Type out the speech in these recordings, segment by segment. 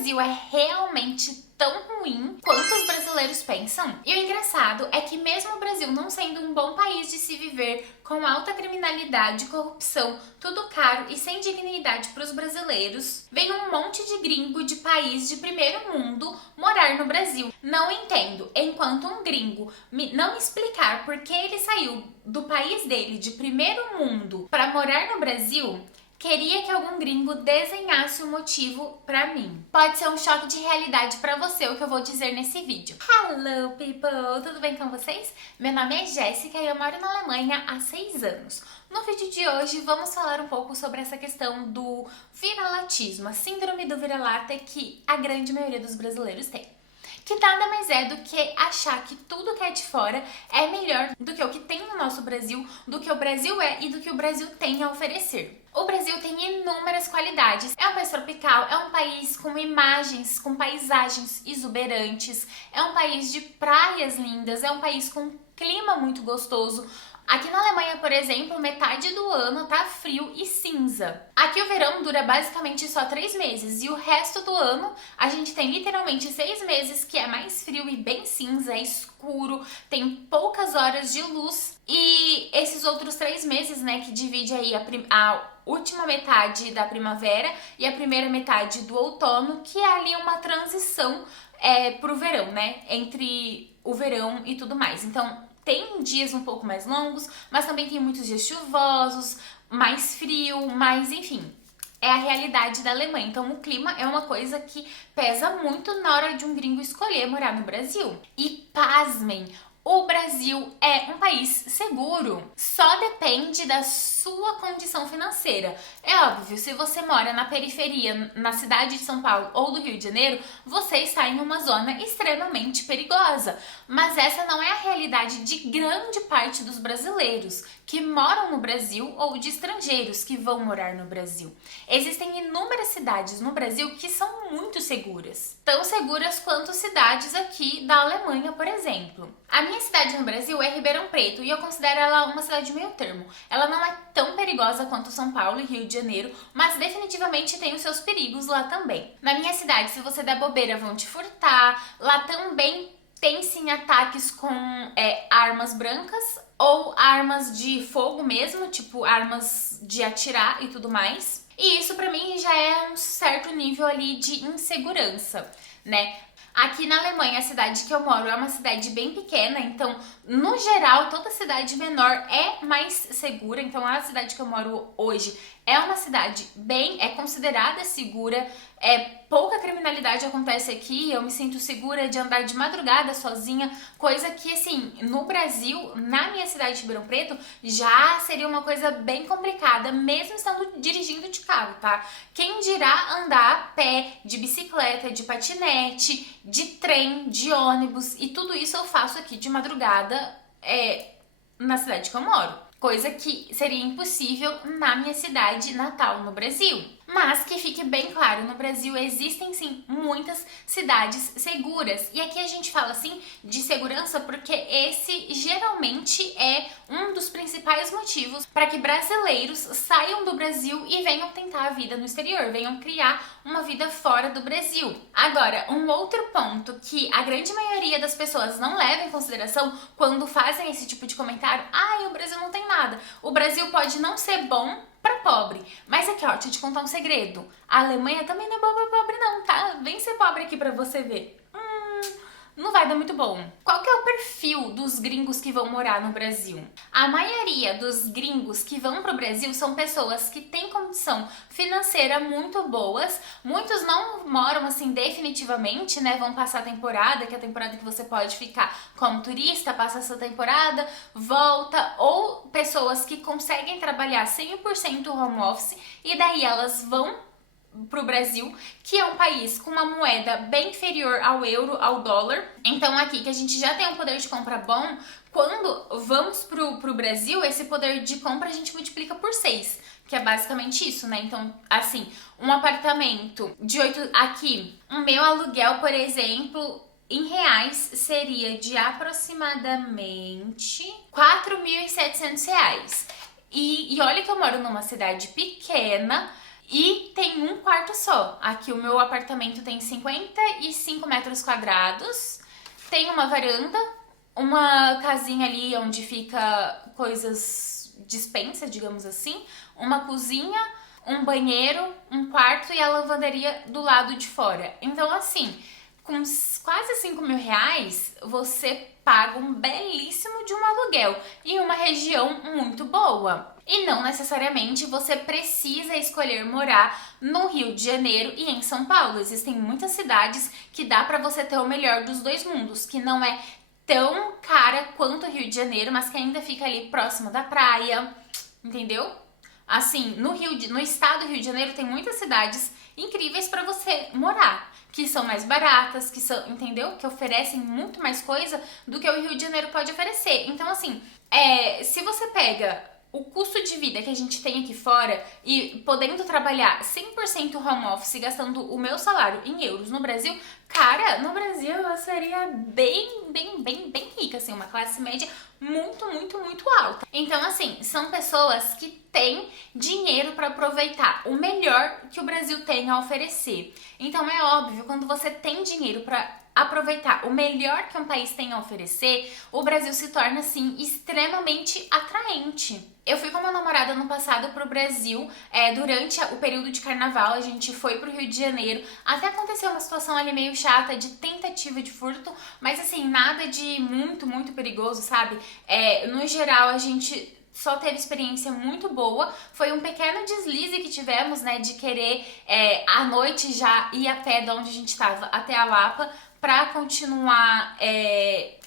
Brasil é realmente tão ruim quanto os brasileiros pensam? E o engraçado é que mesmo o Brasil não sendo um bom país de se viver, com alta criminalidade, corrupção, tudo caro e sem dignidade para os brasileiros, vem um monte de gringo de país de primeiro mundo morar no Brasil. Não entendo, enquanto um gringo não explicar por que ele saiu do país dele de primeiro mundo para morar no Brasil, queria que algum gringo desenhasse um motivo pra mim. Pode ser um choque de realidade pra você o que eu vou dizer nesse vídeo. Hello people, tudo bem com vocês? Meu nome é Jéssica e eu moro na Alemanha há 6 anos. No vídeo de hoje vamos falar um pouco sobre essa questão do viralatismo, a síndrome do vira-lata que a grande maioria dos brasileiros tem. Que nada mais é do que achar que tudo que é de fora é melhor do que o que tem no nosso Brasil, do que o Brasil é e do que o Brasil tem a oferecer. O Brasil tem inúmeras qualidades. É um país tropical, é um país com imagens, com paisagens exuberantes, é um país de praias lindas, é um país com clima muito gostoso. Aqui na Alemanha, por exemplo, metade do ano tá frio e cinza. Aqui o verão dura basicamente só 3 meses e o resto do ano a gente tem literalmente 6 meses que é mais frio e bem cinza, é escuro, tem poucas horas de luz. E esses outros 3 meses, né, que divide aí a última metade da primavera e a primeira metade do outono, que é ali uma transição pro verão, né, entre o verão e tudo mais. Então, tem dias um pouco mais longos, mas também tem muitos dias chuvosos, mais frio, mas enfim, é a realidade da Alemanha. Então o clima é uma coisa que pesa muito na hora de um gringo escolher morar no Brasil. E pasmem, o Brasil é um país seguro, só depende da sua condição financeira. É óbvio, se você mora na periferia, na cidade de São Paulo ou do Rio de Janeiro, você está em uma zona extremamente perigosa. Mas essa não é a realidade de grande parte dos brasileiros que moram no Brasil ou de estrangeiros que vão morar no Brasil. Existem inúmeras cidades no Brasil que são muito seguras, tão seguras quanto cidades aqui da Alemanha, por exemplo. A minha cidade no Brasil é Ribeirão Preto e eu considero ela uma cidade meio termo. Ela não é tão perigosa quanto São Paulo e Rio de Janeiro, mas definitivamente tem os seus perigos lá também. Na minha cidade, se você der bobeira, vão te furtar. Lá também tem sim ataques com armas brancas ou armas de fogo mesmo, tipo armas de atirar e tudo mais. E isso pra mim já é um certo nível ali de insegurança, né? Aqui na Alemanha, a cidade que eu moro é uma cidade bem pequena, então, no geral, toda cidade menor é mais segura. Então, a cidade que eu moro hoje é uma cidade é considerada segura, pouca criminalidade acontece aqui, eu me sinto segura de andar de madrugada sozinha, coisa que, assim, no Brasil, na minha cidade de Ribeirão Preto, já seria uma coisa bem complicada, mesmo estando dirigindo de carro, tá? Quem dirá andar a pé, de bicicleta, de patinete, de trem, de ônibus, e tudo isso eu faço aqui de madrugada na cidade que eu moro. Coisa que seria impossível na minha cidade natal, no Brasil. Mas que fique bem claro, no Brasil existem sim muitas cidades seguras. E aqui a gente fala assim de segurança porque esse geralmente é um dos principais motivos para que brasileiros saiam do Brasil e venham tentar a vida no exterior, venham criar uma vida fora do Brasil. Agora, um outro ponto que a grande maioria das pessoas não leva em consideração quando fazem esse tipo de comentário: o Brasil não tem nada. O Brasil pode não ser bom pra pobre. Mas aqui, ó, deixa eu te contar um segredo. A Alemanha também não é boa pra pobre não, tá? Vem ser pobre aqui pra você ver. Não vai dar muito bom. Qual que é o perfil dos gringos que vão morar no Brasil? A maioria dos gringos que vão pro Brasil são pessoas que têm condição financeira muito boas. Muitos não moram assim definitivamente, né? Vão passar a temporada, que é a temporada que você pode ficar como turista, passa essa temporada, volta. Ou pessoas que conseguem trabalhar 100% home office e daí elas vão pro Brasil, que é um país com uma moeda bem inferior ao euro, ao dólar. Então aqui que a gente já tem um poder de compra bom, quando vamos pro Brasil, esse poder de compra a gente multiplica por 6, que é basicamente isso, né? Então, assim, um apartamento de 8 aqui, o meu aluguel, por exemplo, em reais seria de aproximadamente R$ 4.700. E olha que eu moro numa cidade pequena e tem um quarto só. Aqui o meu apartamento tem 55 metros quadrados, tem uma varanda, uma casinha ali onde fica coisas dispensa, digamos assim, uma cozinha, um banheiro, um quarto e a lavanderia do lado de fora. Então, assim, com quase 5 mil reais, você paga um belíssimo de um aluguel em uma região muito boa. E não necessariamente você precisa escolher morar no Rio de Janeiro e em São Paulo. Existem muitas cidades que dá pra você ter o melhor dos dois mundos, que não é tão cara quanto o Rio de Janeiro, mas que ainda fica ali próximo da praia, entendeu? Assim, no estado do Rio de Janeiro tem muitas cidades incríveis pra você morar, que são mais baratas, que são, entendeu? Que oferecem muito mais coisa do que o Rio de Janeiro pode oferecer. Então, assim, se você pega o custo de vida que a gente tem aqui fora e podendo trabalhar 100% home office, gastando o meu salário em euros no Brasil, cara, no Brasil eu seria bem rica, assim, uma classe média muito alta. Então, assim, são pessoas que têm dinheiro para aproveitar o melhor que o Brasil tem a oferecer. Então, é óbvio, quando você tem dinheiro para aproveitar o melhor que um país tem a oferecer, o Brasil se torna, assim, extremamente atraente. Eu fui com meu namorado ano passado pro Brasil, durante o período de carnaval, a gente foi pro Rio de Janeiro, até aconteceu uma situação ali meio chata de tentativa de furto, mas assim, nada de muito perigoso, sabe? No geral, a gente só teve experiência muito boa, foi um pequeno deslize que tivemos, né, de querer à noite já ir a pé de onde a gente estava até a Lapa, pra continuar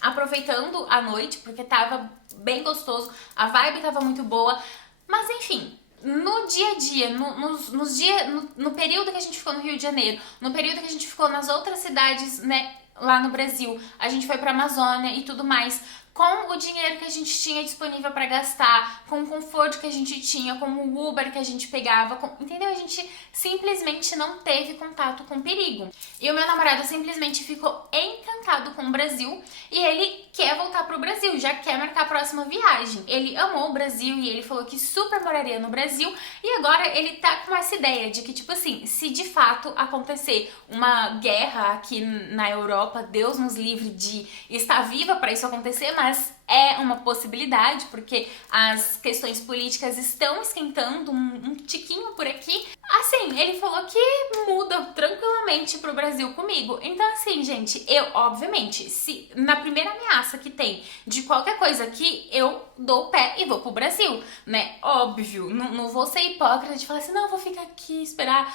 aproveitando a noite, porque tava bem gostoso, a vibe tava muito boa, mas enfim, no dia a dia, no período que a gente ficou no Rio de Janeiro, no período que a gente ficou nas outras cidades, né, lá no Brasil, a gente foi pra Amazônia e tudo mais, com o dinheiro que a gente tinha disponível para gastar, com o conforto que a gente tinha, com o Uber que a gente pegava, entendeu? A gente simplesmente não teve contato com perigo. E o meu namorado simplesmente ficou encantado com o Brasil e ele quer voltar pro Brasil, já quer marcar a próxima viagem. Ele amou o Brasil e ele falou que super moraria no Brasil e agora ele tá com essa ideia de que, tipo assim, se de fato acontecer uma guerra aqui na Europa, Deus nos livre de estar viva para isso acontecer, mas é uma possibilidade, porque as questões políticas estão esquentando um tiquinho por aqui. Assim, ele falou que muda tranquilamente pro Brasil comigo. Então, assim, gente, eu, obviamente, se na primeira ameaça que tem de qualquer coisa aqui, eu dou o pé e vou pro Brasil, né? Óbvio, não vou ser hipócrita de falar assim, não, vou ficar aqui, esperar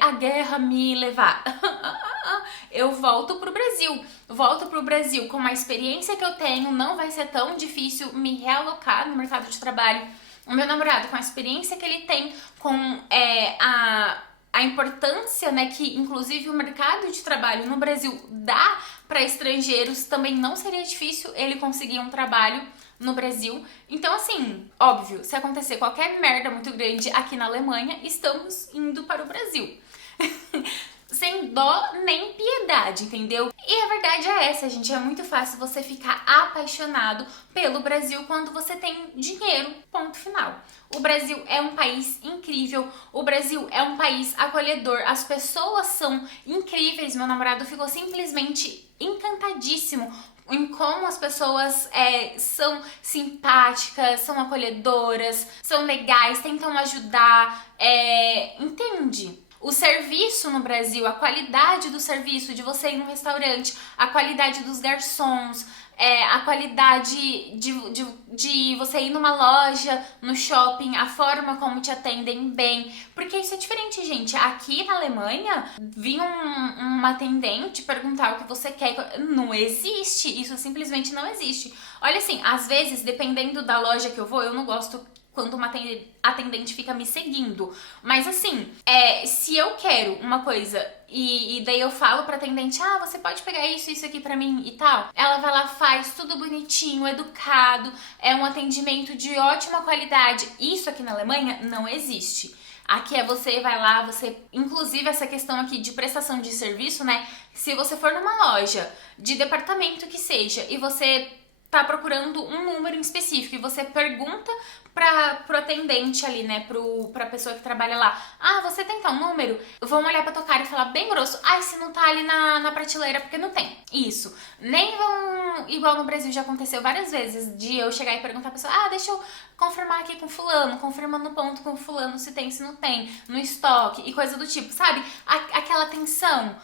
a guerra me levar. Eu volto pro Brasil com a experiência que eu tenho, não vai ser tão difícil me realocar no mercado de trabalho. O meu namorado, com a experiência que ele tem, com a importância, né, que inclusive o mercado de trabalho no Brasil dá para estrangeiros, também não seria difícil ele conseguir um trabalho no Brasil. Então, assim, óbvio, se acontecer qualquer merda muito grande aqui na Alemanha, estamos indo para o Brasil. Sem dó nem piedade, entendeu? E a verdade é essa, gente, é muito fácil você ficar apaixonado pelo Brasil quando você tem dinheiro, ponto final. O Brasil é um país incrível, o Brasil é um país acolhedor, as pessoas são incríveis, meu namorado ficou simplesmente encantadíssimo em como as pessoas são simpáticas, são acolhedoras, são legais, tentam ajudar, entende? O serviço no Brasil, a qualidade do serviço, de você ir num restaurante, a qualidade dos garçons, a qualidade de você ir numa loja, no shopping, a forma como te atendem bem. Porque isso é diferente, gente. Aqui na Alemanha, vinha uma atendente perguntar o que você quer. Não existe. Isso simplesmente não existe. Olha assim, às vezes, dependendo da loja que eu vou, eu não gosto quando uma atendente fica me seguindo. Mas assim, se eu quero uma coisa e daí eu falo pra atendente, você pode pegar isso aqui pra mim e tal, ela vai lá, faz tudo bonitinho, educado, é um atendimento de ótima qualidade. Isso aqui na Alemanha não existe. Aqui você vai lá, inclusive essa questão aqui de prestação de serviço, né? Se você for numa loja de departamento que seja e você tá procurando um número em específico e você pergunta pro atendente ali, né, pra pessoa que trabalha lá, ah, você tem tal número? Vão olhar pra tua cara e falar bem grosso, ai, se não tá ali na prateleira porque não tem. Isso. Nem vão, igual no Brasil já aconteceu várias vezes, de eu chegar e perguntar pra pessoa, ah, deixa eu confirmar aqui com fulano, confirma no ponto com fulano se tem, se não tem, no estoque e coisa do tipo, sabe? Aquela tensão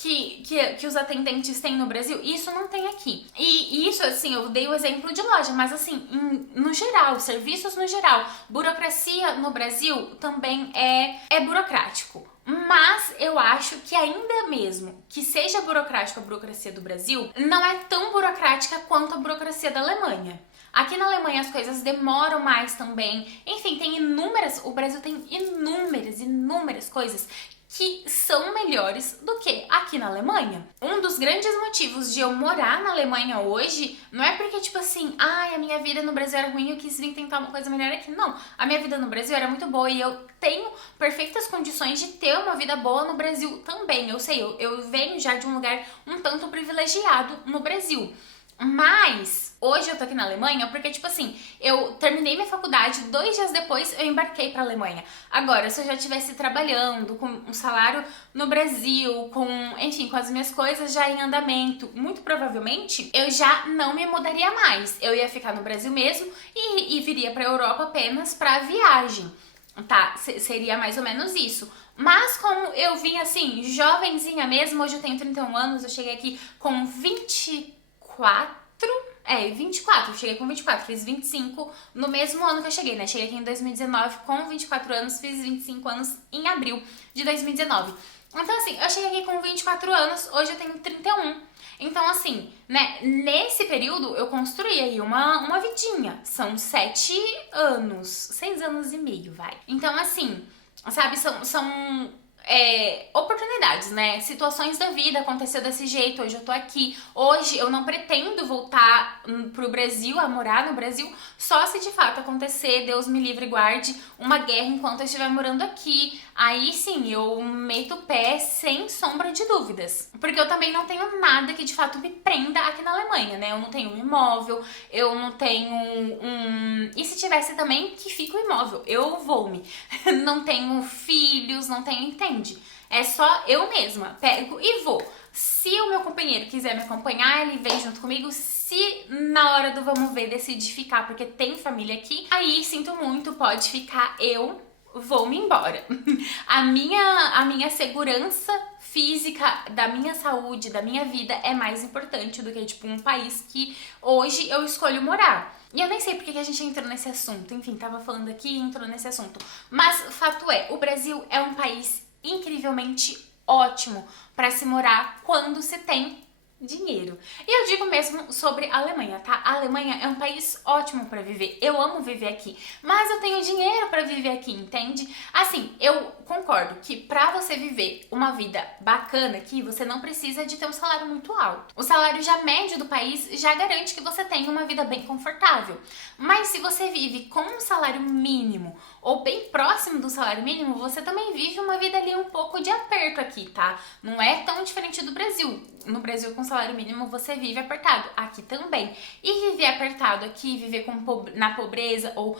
que os atendentes têm no Brasil, isso não tem aqui. E isso, assim, eu dei o exemplo de loja, mas assim, no geral, serviços no geral, burocracia no Brasil também é burocrático. Mas eu acho que ainda mesmo que seja burocrática a burocracia do Brasil, não é tão burocrática quanto a burocracia da Alemanha. Aqui na Alemanha as coisas demoram mais também. Enfim, o Brasil tem inúmeras coisas que são melhores do que aqui na Alemanha. Um dos grandes motivos de eu morar na Alemanha hoje não é porque, tipo assim, ai, a minha vida no Brasil era ruim, eu quis vir tentar uma coisa melhor aqui. Não, a minha vida no Brasil era muito boa e eu tenho perfeitas condições de ter uma vida boa no Brasil também. Eu sei, eu venho já de um lugar um tanto privilegiado no Brasil. Mas hoje eu tô aqui na Alemanha porque, tipo assim, eu terminei minha faculdade, 2 dias depois eu embarquei pra Alemanha. Agora, se eu já estivesse trabalhando com um salário no Brasil, enfim, com as minhas coisas já em andamento, muito provavelmente eu já não me mudaria mais. Eu ia ficar no Brasil mesmo e viria pra Europa apenas pra viagem. Tá, seria mais ou menos isso. Mas como eu vim assim, jovenzinha mesmo, hoje eu tenho 31 anos, eu cheguei aqui com 24, eu cheguei com 24, fiz 25 no mesmo ano que eu cheguei, né? Cheguei aqui em 2019 com 24 anos, fiz 25 anos em abril de 2019. Então assim, eu cheguei aqui com 24 anos, hoje eu tenho 31. Então assim, né, nesse período eu construí aí uma vidinha, são 7 anos, 6 anos e meio, vai. Então assim, sabe, são oportunidades, né? Situações da vida, aconteceu desse jeito, hoje eu tô aqui. Hoje eu não pretendo voltar pro Brasil, a morar no Brasil, só se de fato acontecer, Deus me livre e guarde, uma guerra enquanto eu estiver morando aqui. Aí sim, eu meto o pé sem sombra de dúvidas. Porque eu também não tenho nada que de fato me prenda aqui na Alemanha, né? Eu não tenho um imóvel, eu não tenho E se tivesse também, que fica o imóvel, eu vou-me. Não tenho filhos, não tenho, entende? É só eu mesma, pego e vou. Se o meu companheiro quiser me acompanhar, ele vem junto comigo. Se na hora do vamos ver decidir ficar porque tem família aqui, aí sinto muito, pode ficar, eu vou-me embora. A minha segurança física, da minha saúde, da minha vida é mais importante do que, tipo, um país que hoje eu escolho morar. E eu nem sei porque que a gente entrou nesse assunto. Enfim, tava falando aqui e entrou nesse assunto. Mas fato é, o Brasil é um país incrivelmente ótimo para se morar quando se tem dinheiro. E eu digo mesmo sobre a Alemanha, tá? A Alemanha é um país ótimo pra viver. Eu amo viver aqui, mas eu tenho dinheiro pra viver aqui, entende? Assim, eu concordo que pra você viver uma vida bacana aqui, você não precisa de ter um salário muito alto. O salário já médio do país já garante que você tenha uma vida bem confortável. Mas se você vive com um salário mínimo ou bem próximo do salário mínimo, você também vive uma vida ali um pouco de aperto aqui, tá? Não é tão diferente do Brasil. No Brasil, com salário mínimo, você vive apertado. Aqui também. E viver apertado aqui, viver na pobreza ou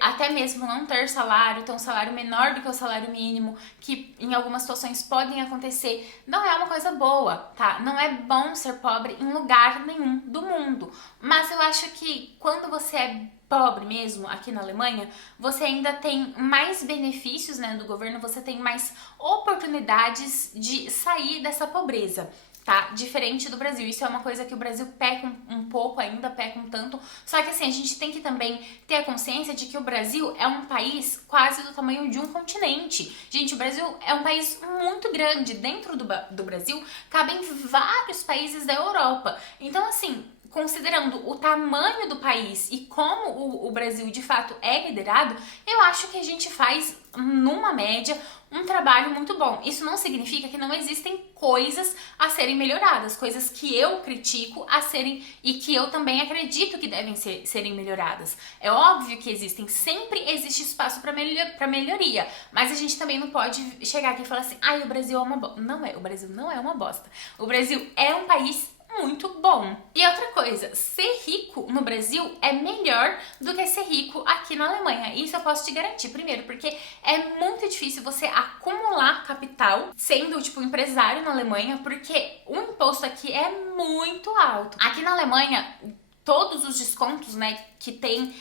até mesmo não ter salário, ter um salário menor do que o salário mínimo, que em algumas situações podem acontecer, não é uma coisa boa, tá? Não é bom ser pobre em lugar nenhum do mundo. Mas eu acho que quando você é pobre mesmo aqui na Alemanha, você ainda tem mais benefícios, né, do governo, você tem mais oportunidades de sair dessa pobreza. Tá? Diferente do Brasil. Isso é uma coisa que o Brasil peca um pouco ainda, peca um tanto. Só que assim, a gente tem que também ter a consciência de que o Brasil é um país quase do tamanho de um continente. Gente, o Brasil é um país muito grande. Dentro do Brasil cabem vários países da Europa. Então assim, considerando o tamanho do país e como o Brasil de fato é liderado, eu acho que a gente faz, numa média, um trabalho muito bom. Isso não significa que não existem coisas a serem melhoradas, coisas que eu critico a serem e que eu também acredito que devem serem melhoradas. É óbvio que existem, sempre existe espaço para melhoria, mas a gente também não pode chegar aqui e falar assim, ai, o Brasil é uma bosta. Não é, o Brasil não é uma bosta. O Brasil é um país muito bom. E outra coisa, ser rico no Brasil é melhor do que ser rico aqui na Alemanha. Isso eu posso te garantir. Primeiro, porque é muito difícil você acumular capital sendo, tipo, empresário na Alemanha, porque o imposto aqui é muito alto. Aqui na Alemanha, todos os descontos, né, que tem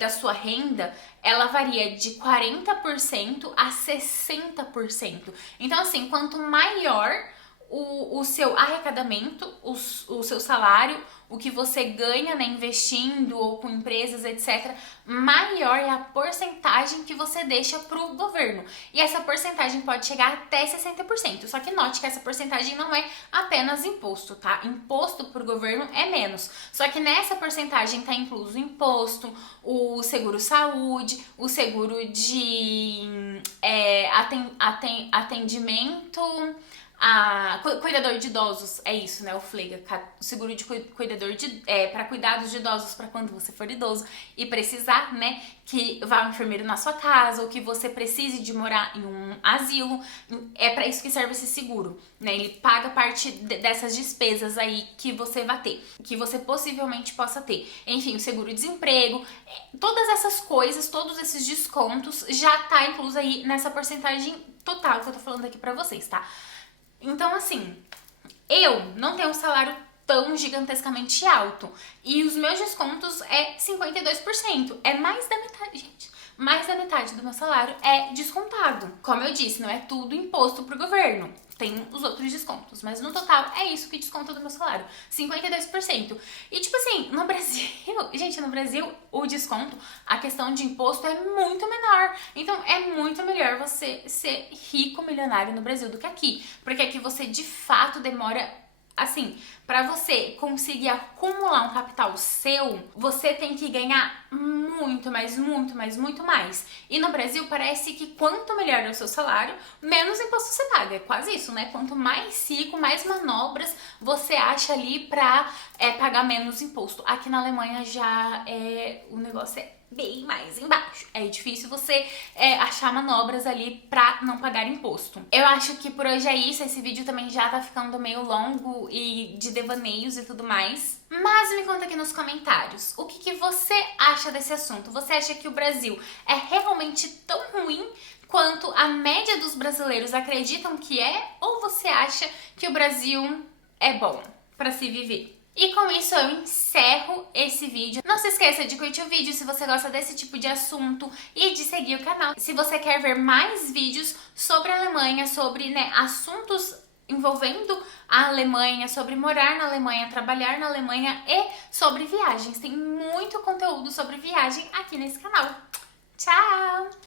da sua renda, ela varia de 40% a 60%. Então, assim, quanto maior o seu arrecadamento, o seu salário, o que você ganha, né, investindo ou com empresas, etc., maior é a porcentagem que você deixa pro governo. E essa porcentagem pode chegar até 60%. Só que note que essa porcentagem não é apenas imposto, tá? Imposto pro governo é menos. Só que nessa porcentagem tá incluso o imposto, o seguro-saúde, o seguro de atendimento... cuidador de idosos, é isso, né? O FLEGA, o seguro de cuidador para cuidados de idosos para quando você for idoso e precisar, né? Que vá um enfermeiro na sua casa ou que você precise de morar em um asilo. É para isso que serve esse seguro, né? Ele paga parte dessas despesas aí que você vai ter, que você possivelmente possa ter. Enfim, o seguro-desemprego, todas essas coisas, todos esses descontos já tá incluso aí nessa porcentagem total que eu tô falando aqui pra vocês, tá? Então, assim, eu não tenho um salário tão gigantescamente alto e os meus descontos é 52%. É mais da metade, gente. Mais da metade do meu salário é descontado. Como eu disse, não é tudo imposto pro governo. Tem os outros descontos, mas no total é isso que desconta do meu salário, 52%. E tipo assim, no Brasil, gente, no Brasil o desconto, a questão de imposto é muito menor. Então é muito melhor você ser rico, milionário no Brasil do que aqui. Porque aqui você de fato demora... Assim, para você conseguir acumular um capital seu, você tem que ganhar muito mais. E no Brasil parece que quanto melhor é o seu salário, menos imposto você paga. É quase isso, né? Quanto mais rico, mais manobras você acha ali pra pagar menos imposto. Aqui na Alemanha já o negócio é bem mais embaixo. É difícil você achar manobras ali pra não pagar imposto. Eu acho que por hoje é isso. Esse vídeo também já tá ficando meio longo e de devaneios e tudo mais. Mas me conta aqui nos comentários, o que você acha desse assunto? Você acha que o Brasil é realmente tão ruim quanto a média dos brasileiros acreditam que é? Ou você acha que o Brasil é bom pra se viver? E com isso eu encerro esse vídeo. Não se esqueça de curtir o vídeo se você gosta desse tipo de assunto e de seguir o canal. Se você quer ver mais vídeos sobre a Alemanha, sobre, né, assuntos envolvendo a Alemanha, sobre morar na Alemanha, trabalhar na Alemanha e sobre viagens. Tem muito conteúdo sobre viagem aqui nesse canal. Tchau!